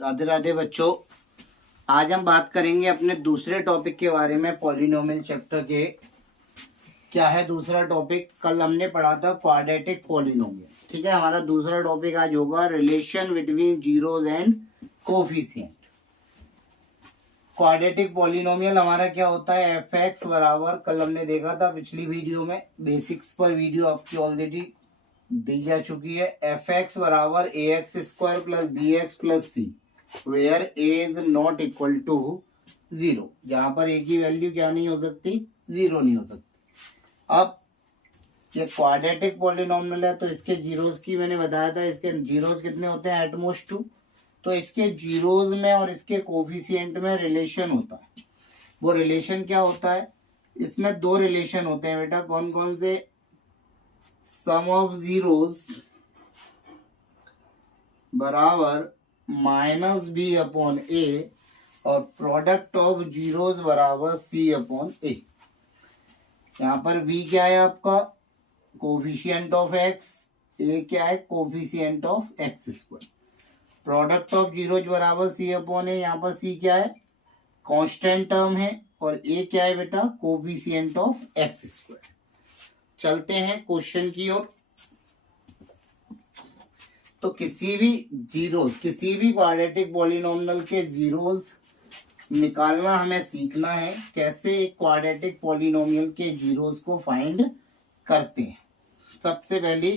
राधे राधे बच्चों। आज हम बात करेंगे अपने दूसरे टॉपिक के बारे में, पॉलिनोमियल चैप्टर के। क्या है दूसरा टॉपिक? कल हमने पढ़ा था क्वाड्रेटिक पॉलिनोमियल। ठीक है, हमारा दूसरा टॉपिक आज होगा relation between zeros and coefficient. Quadratic polynomial हमारा क्या होता है? एफ एक्स बराबर, कल हमने देखा था पिछली वीडियो में, बेसिक्स पर वीडियो आपकी ऑलरेडी दी जा चुकी है। एफ एक्स बराबर A X square plus B X plus C, where A is not equal to zero, जहां पर ए की वैल्यू क्या नहीं हो सकती? जीरो नहीं हो सकती। अब ये क्वाड्रेटिक पॉलिनोमियल है तो इसके जीरोस की मैंने बताया था, इसके जीरोस कितने होते हैं? At most two. तो इसके जीरोस में और इसके कोफिशिएंट में रिलेशन होता है। वो रिलेशन क्या होता है? इसमें दो रिलेशन होते हैं बेटा। कौन कौन से? सम ऑफ जीरोस बराबर माइनस बी अपॉन ए और प्रोडक्ट ऑफ जीरोस बराबर सी अपॉन ए। यहाँ पर बी क्या है आपका? Coefficient of x. ए क्या है? Coefficient of x square. Product of zeros बराबर सी अपॉन ए। यहाँ पर सी क्या है? कांस्टेंट टर्म है और ए क्या है बेटा? Coefficient of x square. चलते हैं क्वेश्चन की ओर। तो किसी भी क्वाड्रेटिक पॉलिनोमियल के जीरोस निकालना हमें सीखना है। कैसे एक क्वाड्रेटिक पॉलिनोमियल के जीरोस को फाइंड करते हैं, सबसे पहले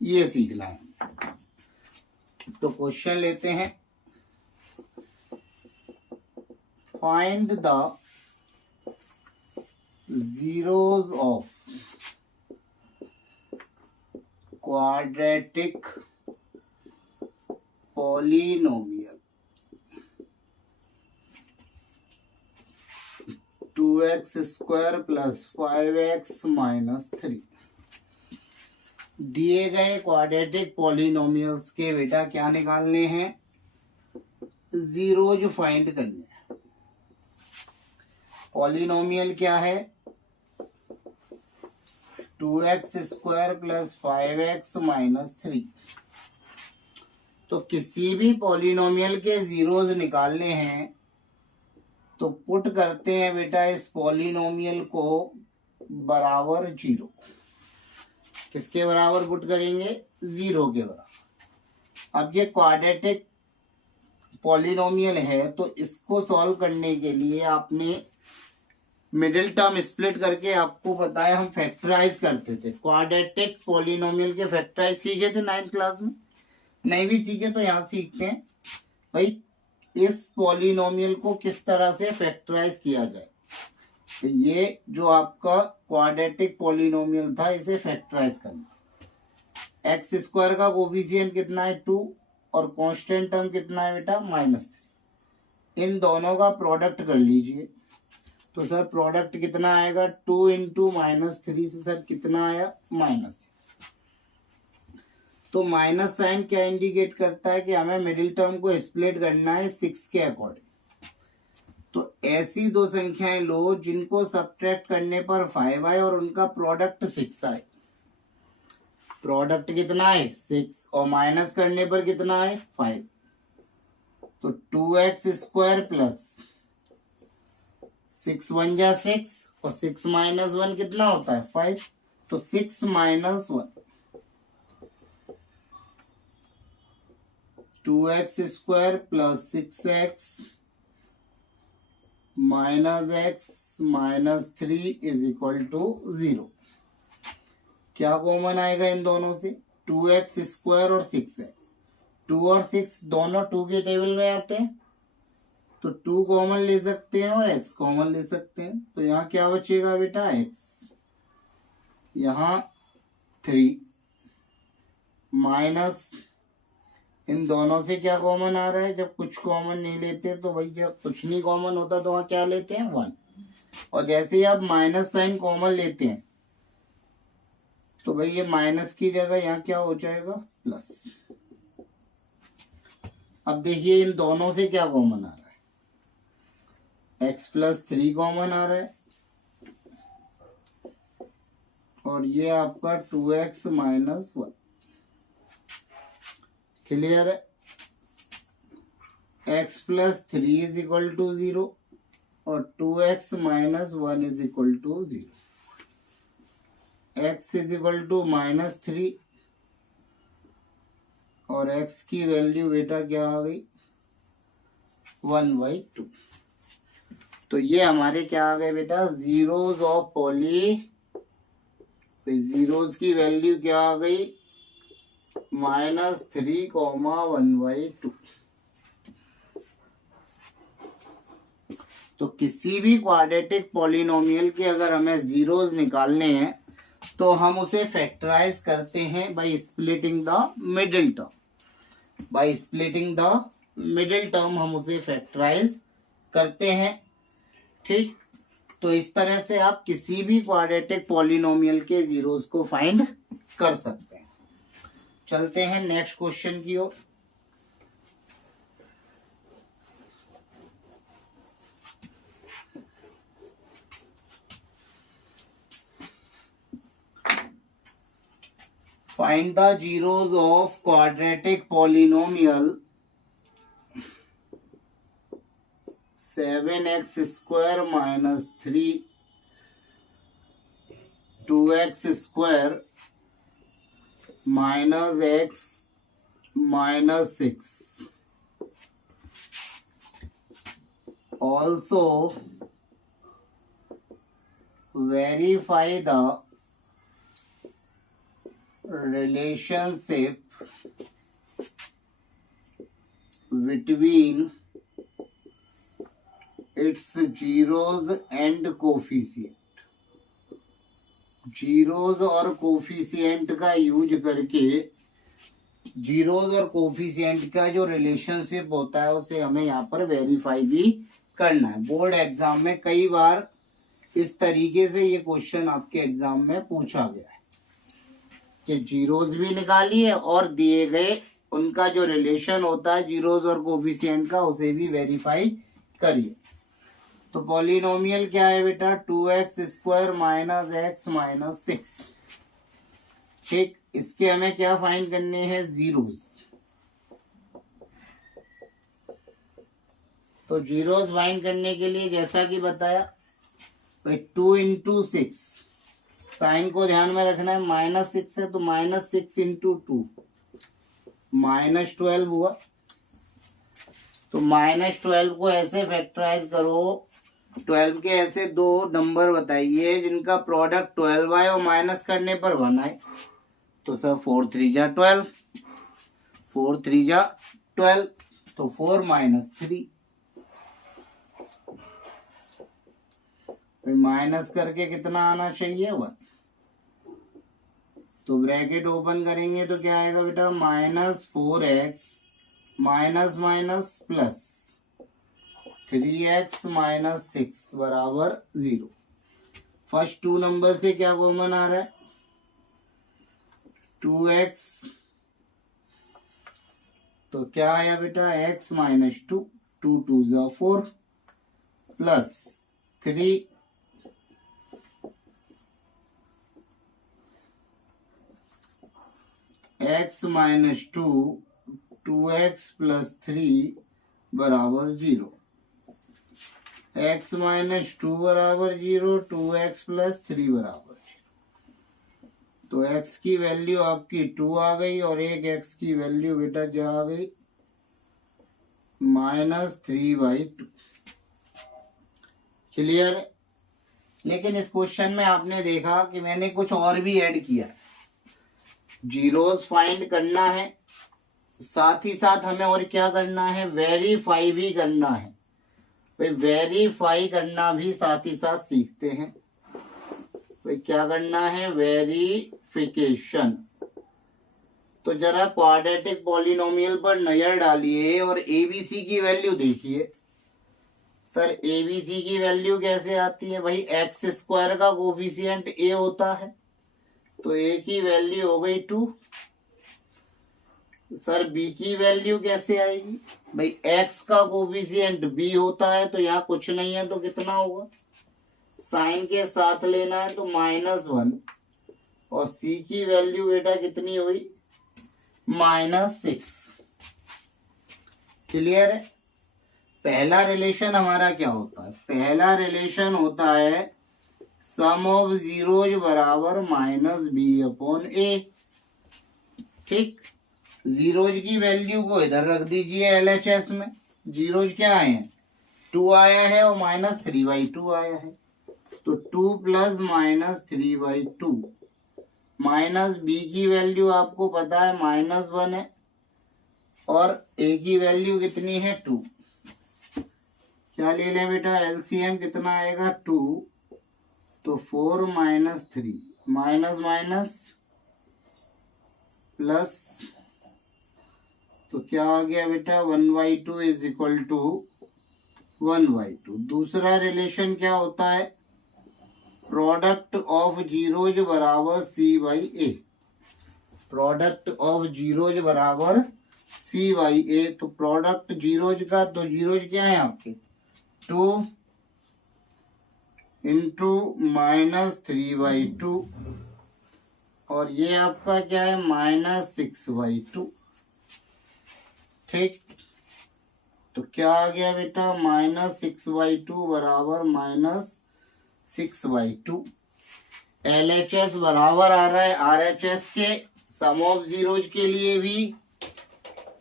ये सीखना है। तो क्वेश्चन लेते हैं। Find the zeros of quadratic polynomial 2x square plus 5x minus 3। दिए गए क्वाड्रेटिक पॉलिनोमियल्स के बेटा क्या निकालने हैं? जीरोज फाइंड करने हैं। पॉलिनोमियल क्या है? 2x square plus 5x minus 3। तो किसी भी पॉलिनोमियल के जीरोज निकालने हैं तो पुट करते हैं बेटा इस पॉलिनोमियल को बराबर जीरो। किसके बराबर पुट करेंगे? जीरो के बराबर। अब ये क्वाड्रेटिक पॉलिनोमियल है तो इसको सॉल्व करने के लिए आपने मिडिल टर्म स्प्लिट करके, आपको पता है हम फैक्टराइज करते थे। क्वाड्रेटिक पॉलिनोमियल के फैक्टराइज सीखे थे 9th क्लास में। नहीं भी सीखे तो यहाँ सीखते हैं भाई इस पॉलिनोमियल को किस तरह से फैक्टराइज किया जाए। तो ये जो आपका क्वाड्रेटिक पॉलिनोमियल था, इसे फैक्टराइज करना। एक्स स्क्वायर का कोफिशिएंट कितना है? 2 और कांस्टेंट टर्म कितना है बेटा? -3। इन दोनों का प्रोडक्ट कर लीजिए। तो सर प्रोडक्ट कितना आएगा? 2 इंटू -3 से सर कितना आया? माइनस। तो माइनस साइन क्या इंडिकेट करता है? कि हमें मिडिल टर्म को स्प्लिट करना है 6 के अकॉर्डिंग। तो ऐसी दो संख्याएं लो जिनको सब्ट्रैक्ट करने पर 5 आए और उनका प्रोडक्ट 6 आए। प्रोडक्ट कितना है? 6 और माइनस करने पर कितना है? 5। तो 2x स्क्वायर प्लस 6 1 जा 6 और 6 माइनस 1 कितना होता है? 5। तो 6 minus 1, 2x square plus 6x minus x minus 3 is equal to 0। क्या कॉमन आएगा इन दोनों से? 2x स्क्वायर और 6x। 2 और 6 दोनों 2 के टेबल में आते हैं तो 2 कॉमन ले सकते हैं और x कॉमन ले सकते हैं। तो यहाँ क्या बचेगा बेटा? x। यहाँ 3 माइनस, इन दोनों से क्या कॉमन आ रहा है? जब कुछ कॉमन नहीं लेते तो भाई जब कुछ नहीं कॉमन होता तो वहाँ क्या लेते हैं? 1। और जैसे ही आप माइनस साइन कॉमन लेते हैं तो भाई ये माइनस की जगह यहाँ क्या हो जाएगा? प्लस। अब देखिए इन दोनों से क्या कॉमन आ रहा है? x प्लस 3 कॉमन आ रहा है और ये आपका 2x माइनस 1। क्लियर है? x plus 3 is equal to 0 और 2x minus 1 is equal to 0। x is equal to minus 3 और x की वैल्यू बेटा क्या आ गई 1/2। तो ये हमारे क्या आ गए बेटा जीरोज ऑफ पॉली। जीरोज की वैल्यू क्या आ गई -3, 1/2। तो किसी भी क्वाड्रेटिक पॉलिनोमियल के अगर हमें जीरोज निकालने हैं तो हम उसे फैक्टराइज करते हैं by splitting the middle term. By splitting the middle term हम उसे फैक्टराइज करते हैं। ठीक, तो इस तरह से आप किसी भी क्वाड्रेटिक पॉलिनोमियल के जीरोज को फाइंड कर सकते हैं। चलते हैं नेक्स्ट क्वेश्चन की ओर। Find the zeros of quadratic polynomial 7x square minus 3 2x square minus x minus 6. Also verify the relationship between its zeros and coefficient। Zeros और कोफिशिएंट का यूज करके जीरोज और कोफिशिएंट का जो रिलेशनशिप होता है उसे हमें यहाँ पर वेरीफाई भी करना है। बोर्ड एग्जाम में कई बार इस तरीके से ये क्वेश्चन आपके एग्जाम में पूछा गया है कि जीरोज भी निकालिए और दिए गए उनका जो रिलेशन होता है जीरोज और कोफिशिएंट का उसे भी वेरीफाई करिए। तो पॉलिनोमियल क्या है बेटा 2x square minus x minus 6। ठीक, इसके हमें क्या फाइंड करने हैं जीरोज। तो जीरोज फाइंड करने के लिए जैसा कि बताया भाई 2 इंटू 6, साइन को ध्यान में रखना है, -6 है तो -6 इंटू 2 -12 हुआ। तो -12 को ऐसे फैक्टराइज करो, 12 के ऐसे दो नंबर बताइए जिनका प्रोडक्ट 12 आए और माइनस करने पर 1 आए। तो सर 4 3 जा 12, 4 3 जा 12, तो 4 - 3 माइनस करके कितना आना चाहिए 1। तो ब्रैकेट ओपन करेंगे तो क्या आएगा बेटा -4x minus minus plus 3x minus 6 बराबर 0। फर्स्ट 2 नंबर से क्या कॉमन आ रहा है 2x, तो क्या आया बेटा x माइनस 2, 2 2 जा 4 plus 3 x minus 2 2x plus 3 बराबर 0। x माइनस 2 बराबर 0, 2x प्लस 3 बराबर 0। तो x की वैल्यू आपकी 2 आ गई और एक x की वैल्यू बेटा क्या आ गई -3/2। क्लियर। लेकिन इस क्वेश्चन में आपने देखा कि मैंने कुछ और भी ऐड किया है। जीरोज फाइंड करना है, साथ ही साथ हमें और क्या करना है वेरीफाई भी करना है। भाई वेरीफाई करना भी साथ ही साथ सीखते हैं। भाई क्या करना है वेरिफिकेशन। तो जरा क्वाड्रेटिक पॉलिनोमियल पर नजर डालिए और एबीसी की वैल्यू देखिए। सर एबीसी की वैल्यू कैसे आती है भाई एक्स स्क्वायर का कोफिशिएंट ए होता है तो ए की वैल्यू हो गई 2। सर बी की वैल्यू कैसे आएगी भाई एक्स का कोफिशिएंट बी होता है तो यहाँ कुछ नहीं है तो कितना होगा साइन के साथ लेना है तो -1 और सी की वैल्यू बेटा कितनी हुई -6। क्लियर है। पहला रिलेशन हमारा क्या होता है? पहला रिलेशन होता है सम ऑफ जीरोज बराबर माइनस बी अपॉन ए। ठीक, जीरोज की वैल्यू को इधर रख दीजिए एलएचएस में। जीरोज क्या आए हैं? 2 आया है और माइनस 3/2 आया है, तो 2 प्लस माइनस 3/2। माइनस बी की वैल्यू आपको पता है -1 है और ए की वैल्यू कितनी है? 2। क्या ले लें बेटा? एलसीएम कितना आएगा? 2, तो 4 माइनस 3, माइनस माइनस प्लस, तो क्या आ गया बेटा? 1/2 इज इक्वल टू 1/2। दूसरा रिलेशन क्या होता है? प्रोडक्ट ऑफ जीरोज बराबर C by A. Product of zeros बराबर सी बाई ए, तो प्रोडक्ट जीरोज का, तो जीरोज क्या है आपके? 2 इंटू माइनस 3/2 और ये आपका क्या है? -6/2। ठीक, तो क्या आ गया बेटा? -6/2 बराबर -6/2। एलएचएस बराबर आ रहा है आरएचएस के सम ऑफ जीरोज के लिए भी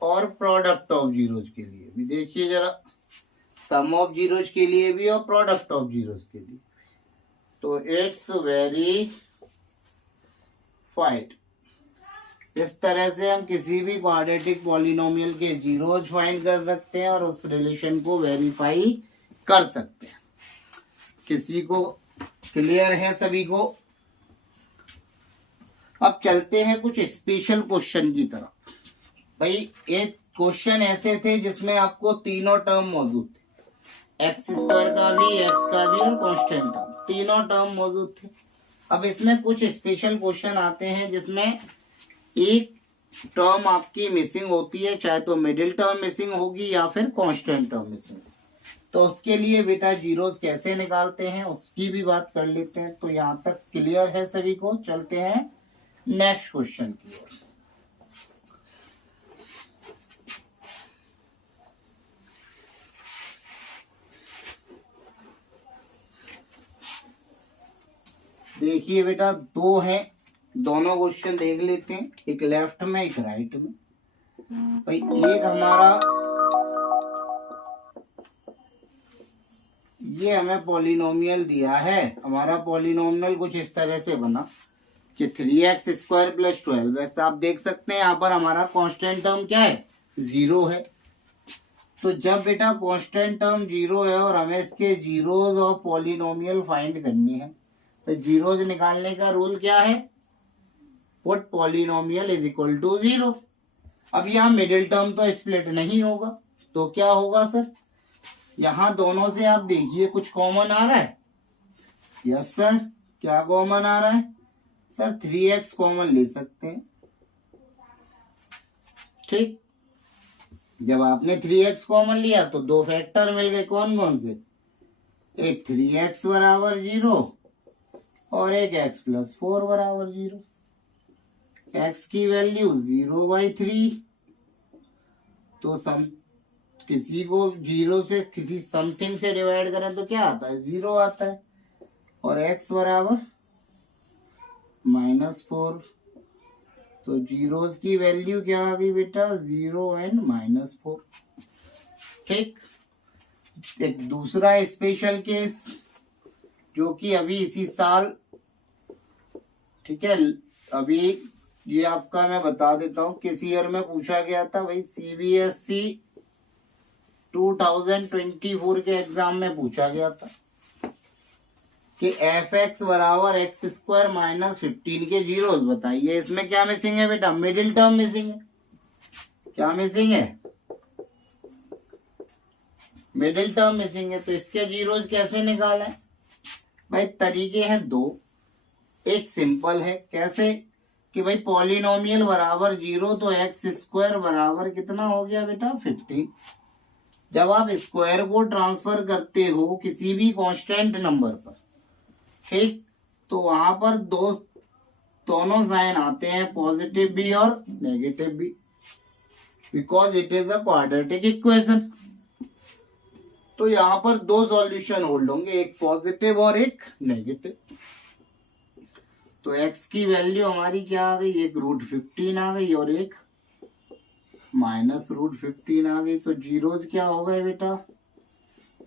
और प्रोडक्ट ऑफ जीरोज के लिए भी। देखिए जरा, सम ऑफ जीरोज के लिए भी और प्रोडक्ट ऑफ जीरोज के लिए, तो इट्स वेरी फाइट। इस तरह से हम किसी भी क्वाड्रेटिक पॉलिनोमियल के जीरोज फाइंड कर सकते हैं और उस रिलेशन को वेरीफाई कर सकते हैं। किसी को क्लियर है? सभी को? अब चलते हैं कुछ स्पेशल क्वेश्चन की तरफ। भाई एक क्वेश्चन ऐसे थे जिसमें आपको तीनों टर्म मौजूद थे, x² का भी, x का भी और कांस्टेंट टर्म, तीनों टर्म मौजूद थे। अब इसमें कुछ स्पेशल क्वेश्चन आते हैं जिसमें एक टर्म आपकी मिसिंग होती है, चाहे तो मिडिल टर्म मिसिंग होगी या फिर कांस्टेंट टर्म मिसिंग। तो उसके लिए बेटा जीरोस कैसे निकालते हैं उसकी भी बात कर लेते हैं। तो यहाँ तक क्लियर है सभी को? चलते हैं नेक्स्ट क्वेश्चन की ओर। देखिए बेटा, दो हैं, दोनों क्वेश्चन देख लेते हैं, एक लेफ्ट में एक राइट में। भाई एक हमारा, ये हमें पॉलिनोमियल दिया है। हमारा पॉलिनोमियल कुछ इस तरह से बना कि 3x² + 12x। आप देख सकते हैं यहाँ पर हमारा कांस्टेंट टर्म क्या है? 0 है। तो जब बेटा कांस्टेंट टर्म 0 है और हमें इसके जीरोज और पॉलिनोमियल फाइंड करनी है, तो जीरोज निकालने का रूल क्या है? Put polynomial is equal to 0। अब यहाँ मिडिल टर्म तो स्प्लिट नहीं होगा, तो क्या होगा सर? यहाँ दोनों से आप देखिए कुछ कॉमन आ रहा है। यस सर, क्या कॉमन आ रहा है? सर 3x कॉमन ले सकते हैं। ठीक, जब आपने 3x कॉमन लिया तो दो फैक्टर मिल गए। कौन कौन से? एक 3x बराबर 0 और एक x + 4 बराबर 0। x की वैल्यू 0/3, तो किसी को 0 से किसी समथिंग से डिवाइड करें तो क्या आता है? 0 आता है। और x बराबर -4, तो जीरोस की वैल्यू क्या आ गई बेटा? 0 और -4। ठीक, एक दूसरा स्पेशल केस जो कि अभी इसी साल, ठीक है, अभी ये आपका मैं बता देता हूँ किस ईयर में पूछा गया था। भाई CBSE 2024 के एग्जाम में पूछा गया था कि fx बराबर x² - 15 के जीरोस बताइए। इसमें क्या मिसिंग है बेटा? मिडिल टर्म मिसिंग है। क्या मिसिंग है? मिडिल टर्म मिसिंग है। तो इसके जीरोस कैसे निकालें? भाई तरीके हैं दो। एक सिंपल है, कैसे कि भाई पॉलिनोमियल बराबर 0, तो x² बराबर कितना हो गया बेटा? 15। जब आप स्क्वायर को ट्रांसफर करते हो किसी भी कांस्टेंट नंबर पर, ठीक, तो वहां पर दोनों साइन आते हैं, पॉजिटिव भी और नेगेटिव भी, because it is a quadratic equation. तो यहाँ पर दो सॉल्यूशन होल्ड होंगे, एक पॉजिटिव और एक नेगेटिव। तो x की वैल्यू हमारी क्या आ गई, एक √15 आ गई और एक -√15 आ गई। तो जीरोज क्या हो गए बेटा,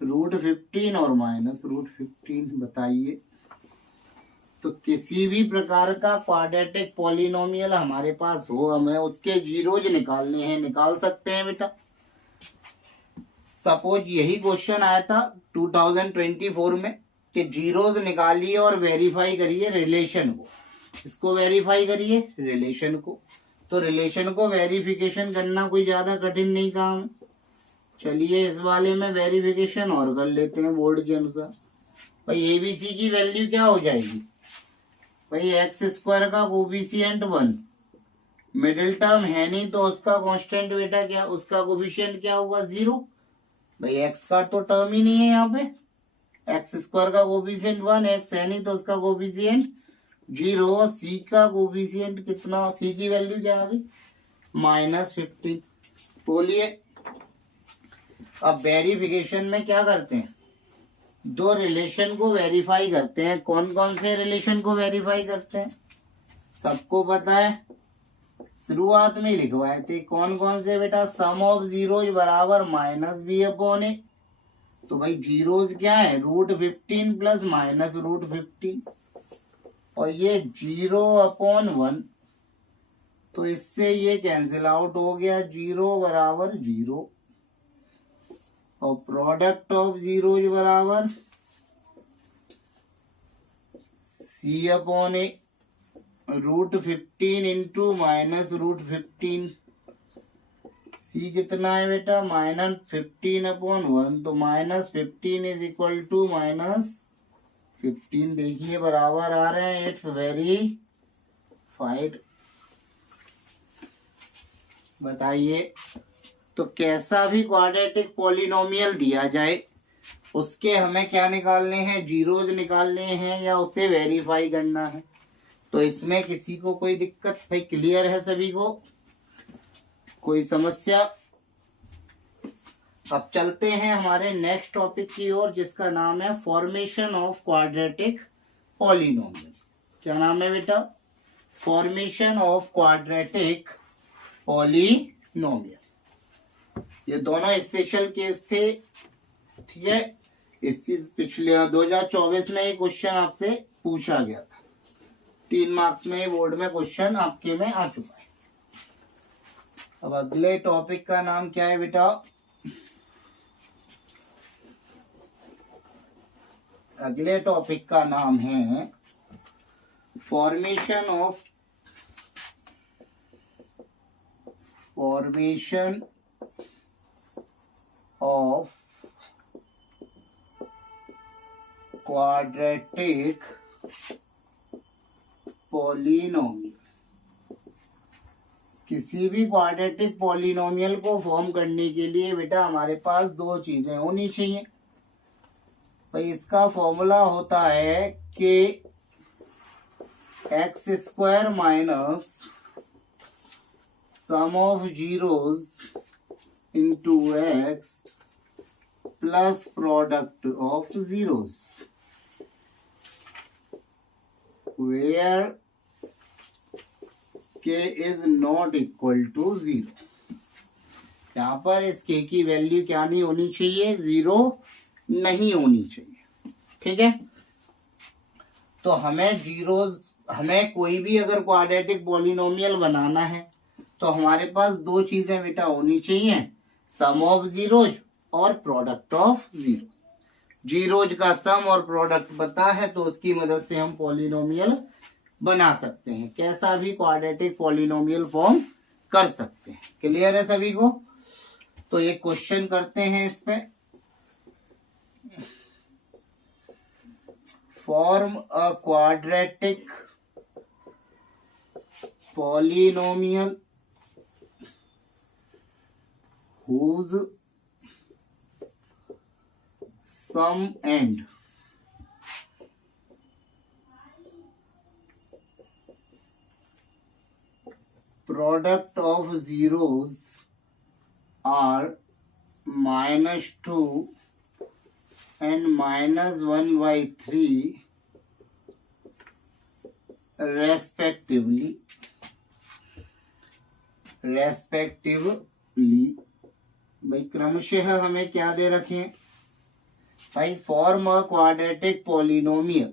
√15 और -√15। बताइए, तो किसी भी प्रकार का क्वाड्रेटिक पॉलिनोमियल हमारे पास हो, हमें उसके जीरोज निकालने हैं, निकाल सकते हैं बेटा। सपोज यही क्वेश्चन आया था 2024 में कि जीरोज निकालिए और वेरीफाई करिए रिलेशन को। इसको वेरीफाई करिए रिलेशन को। तो रिलेशन को वेरिफिकेशन करना कोई ज्यादा कठिन नहीं काम है। चलिए इस वाले में वेरिफिकेशन और कर लेते हैं बोर्ड के अनुसार। भाई एबीसी की वैल्यू क्या हो जाएगी, भाई x² का कोफिशिएंट 1, मिडिल टर्म है नहीं तो उसका कांस्टेंट बेटा क्या, उसका कोफिशिएंट क्या होगा 0। भाई x का तो टर्म ही नहीं है यहाँ पे, x² का कोफिशिएंट 1, x है नहीं तो उसका कोफिशिएंट 0। c का कोफिशिएंट कितना, c की वैल्यू क्या आ गई -15। बोलिए अब वेरिफिकेशन में क्या करते हैं, दो रिलेशन को वेरीफाई करते हैं। कौन कौन से रिलेशन को वेरीफाई करते हैं सबको पता है, शुरुआत में लिखवाए थे। कौन कौन से बेटा, सम ऑफ जीरोज बराबर -b/a। तो भाई जीरोज क्या है, √15 प्लस -√15 और ये 0/1। तो इससे ये कैंसिल आउट हो गया, 0 बराबर 0 और प्रोडक्ट ऑफ जीरोज बराबर c/a। √15 इंटू -√15, c कितना है बेटा -15/1। तो -15 इज इक्वल टू -15, देखिए बराबर आ रहे हैं, इट्स वेरीफाइड। बताइए, तो कैसा भी क्वाड्रेटिक पॉलिनोमियल दिया जाए उसके हमें क्या निकालने हैं, जीरोज निकालने हैं या उसे वेरीफाई करना है। तो इसमें किसी को कोई दिक्कत, भाई क्लियर है सभी को, कोई समस्या। अब चलते हैं हमारे नेक्स्ट टॉपिक की ओर, जिसका नाम है फॉर्मेशन ऑफ क्वाड्रेटिक पॉलिनोमियल। क्या नाम है बेटा, फॉर्मेशन ऑफ क्वाड्रेटिक पॉलिनोमियल। ये दोनों स्पेशल केस थे, ठीक है। इस चीज पिछले 2024 में एक क्वेश्चन आपसे पूछा गया था, 3 मार्क्स में बोर्ड में क्वेश्चन आपके में आ चुका है। अब अगले टॉपिक का नाम क्या है बेटा, अगले टॉपिक का नाम है फॉर्मेशन ऑफ क्वाड्रेटिक पॉलिनोमियल। किसी भी क्वाड्रेटिक पॉलिनोमियल को फॉर्म करने के लिए बेटा हमारे पास दो चीजें होनी चाहिए। भाई इसका फॉर्मूला होता है कि x² minus sum of zeros into x plus product of zeros where k is not equal to 0। यहाँ पर इस k की वैल्यू क्या नहीं होनी चाहिए, 0 नहीं होनी चाहिए, ठीक है। तो हमें कोई भी अगर क्वाड्रेटिक पॉलिनोमियल बनाना है तो हमारे पास दो चीजें बेटा होनी चाहिए, सम ऑफ जीरोज और प्रोडक्ट ऑफ जीरोज। जीरोज का सम और प्रोडक्ट पता है तो उसकी मदद से हम पॉलिनोमियल बना सकते हैं, कैसा भी क्वाड्रेटिक पॉलिनोमियल फॉर्म कर सकते हैं। क्लियर है सभी को। तो ये क्वेश्चन करते हैं इस पे, form a quadratic polynomial whose sum and product of zeros are -2 and -1/3 respectively भाई क्रमशः हमें क्या दे रखे हैं भाई, form a quadratic polynomial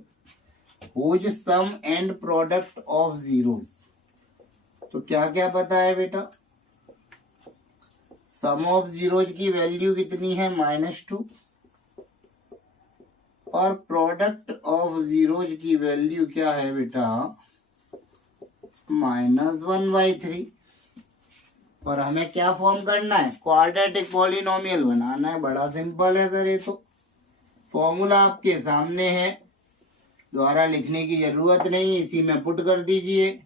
whose sum and product of zeros. तो क्या क्या पता है बेटा, सम ऑफ जीरोज की वैल्यू कितनी है -2 और प्रोडक्ट ऑफ जीरोज की वैल्यू क्या है बेटा -1/3। और हमें क्या फॉर्म करना है, क्वाड्रेटिक पॉलिनोमियल बनाना है। बड़ा सिंपल है सर, ये तो फॉर्मूला आपके सामने है, द्वारा लिखने की जरूरत नहीं, इसी में पुट कर दीजिए।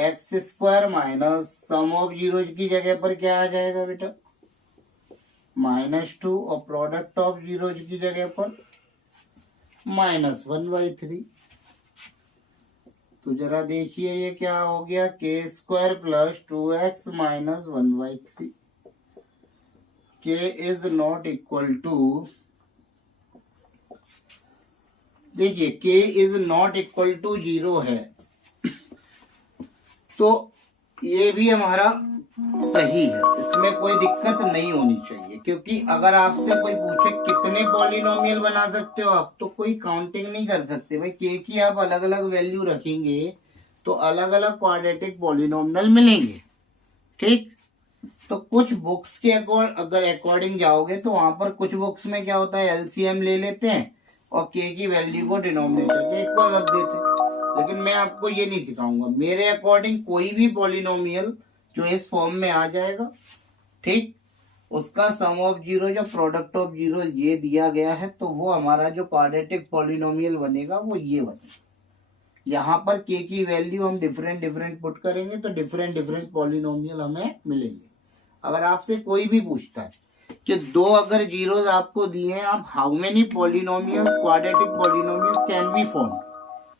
x² minus sum of zeros की जगह पर क्या आ जाएगा बेटा -2 और प्रोडक्ट ऑफ जीरोज की जगह पर -1/3। तो जरा देखिए ये क्या हो गया, k² + 2x - 1/3। k is not equal to, देखिए k is not equal to 0 है, तो ये भी हमारा सही है, इसमें कोई दिक्कत नहीं होनी चाहिए। क्योंकि अगर आपसे कोई पूछे कितने पॉलिनोमियल बना सकते हो आप, तो कोई काउंटिंग नहीं कर सकते भाई। के की आप अलग अलग वैल्यू रखेंगे तो अलग अलग क्वाड्रेटिक पॉलिनोमियल मिलेंगे, ठीक। तो कुछ बुक्स के अगर अकॉर्डिंग जाओगे तो वहां पर कुछ बुक्स में क्या होता है, एलसीएम ले लेते हैं और के की वैल्यू को डिनोमिनेटर के इक्वल रख देते हैं। लेकिन मैं आपको ये नहीं सिखाऊंगा, मेरे अकॉर्डिंग कोई भी पॉलिनोमियल जो इस फॉर्म में आ जाएगा, ठीक, उसका सम ऑफ जीरो या प्रोडक्ट ऑफ जीरो ये दिया गया है, तो वो हमारा जो क्वाड्रेटिक पॉलिनोमियल बनेगा वो ये बनेगा। यहाँ पर के की वैल्यू हम डिफरेंट डिफरेंट पुट करेंगे तो डिफरेंट डिफरेंट पॉलिनोमियल हमें मिलेंगे। अगर आपसे कोई भी पूछता है कि 2 अगर जीरोस आपको दिए हैं, आप how many polynomials quadratic polynomials can be form,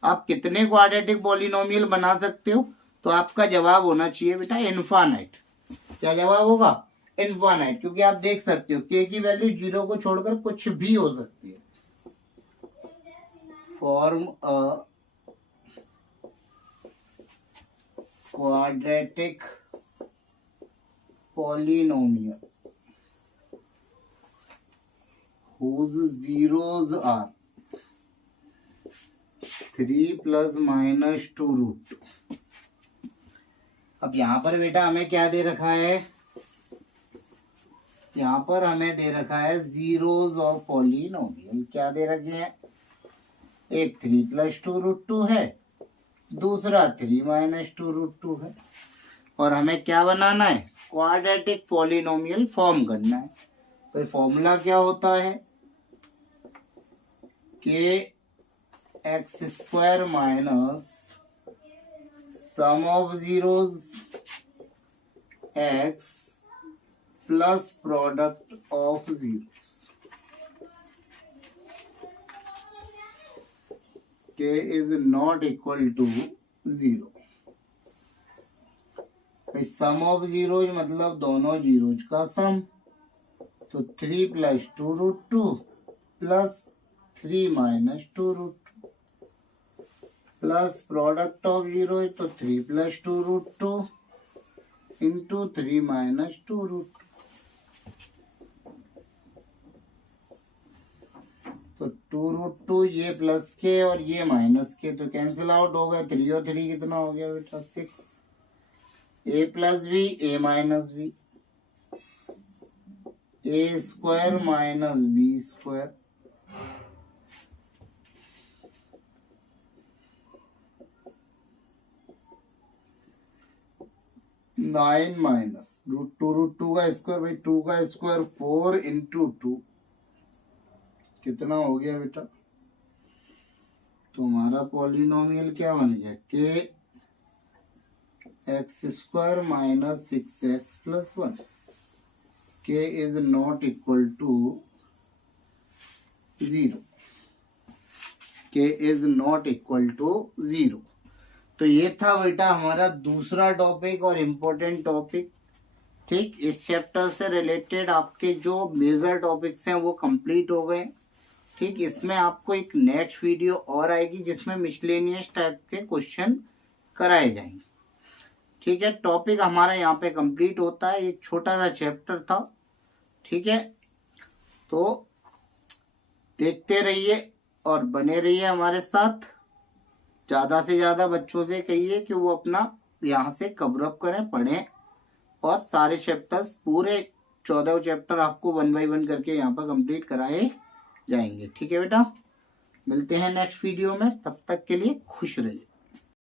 आप कितने क्वाड्रेटिक पॉलिनोमियल बना सकते हो, तो आपका जवाब होना चाहिए बेटा इनफाइनाइट। क्या जवाब होगा, इनफाइनाइट। क्योंकि आप देख सकते हो के की वैल्यू 0 को छोड़कर कुछ भी हो सकती है। Form a quadratic polynomial whose zeros are 3 + -2 √2। अब यहाँ पर बेटा हमें क्या दे रखा है, यहाँ पर हमें दे रखा है जीरोस ऑफ पॉलिनोमियल। क्या दे रखे हैं, एक 3 + 2 √2 है, दूसरा 3 - 2 √2 है। और हमें क्या बनाना है, क्वाड्रेटिक पॉलिनोमियल फॉर्म करना है। तो फॉर्मूला क्या होता है, k x² minus sum of zeros x plus product of zeros. k is not equal to 0। Sum of zeros मतलब दोनों जीरोज का सम, तो 3 + 2 √2 plus 3 - 2 √2 plus product of zeros, तो 3 + 2 √2 इंटू 3 - 2 √2। तो 2 √2 ये प्लस के और ये माइनस के, तो कैंसिल आउट हो गया। 3 और 3 कितना हो गया बेटा 6। a + b a - b, a² - b², nine minus √2 का स्क्वायर भाई 2 का स्क्वायर 4 × 2 कितना हो गया बेटा, तो हमारा पॉलिनोमियल क्या बन गया, k x² - 6x + 1। k is not equal to 0, k is not equal to 0। तो ये था बेटा हमारा दूसरा टॉपिक और इम्पोर्टेंट टॉपिक, ठीक, इस चैप्टर से रिलेटेड आपके जो मेजर टॉपिक्स हैं वो कंप्लीट हो गए। ठीक, इसमें आपको एक नेक्स्ट वीडियो और आएगी जिसमें मिसलेनियस टाइप के क्वेश्चन कराए जाएंगे। ठीक है, टॉपिक हमारा यहाँ पे कंप्लीट होता है, एक छोटा सा चैप्टर था। ठीक है, तो देखते रहिए और बने रहिए हमारे साथ। ज़्यादा से ज़्यादा बच्चों से कहिए कि वो अपना यहाँ से कवर अप करें, पढ़ें और सारे चैप्टर्स पूरे 14 चैप्टर आपको 1 बाय 1 करके यहाँ पर कंप्लीट कराए जाएंगे। ठीक है बेटा, मिलते हैं नेक्स्ट वीडियो में, तब तक के लिए खुश रहिए।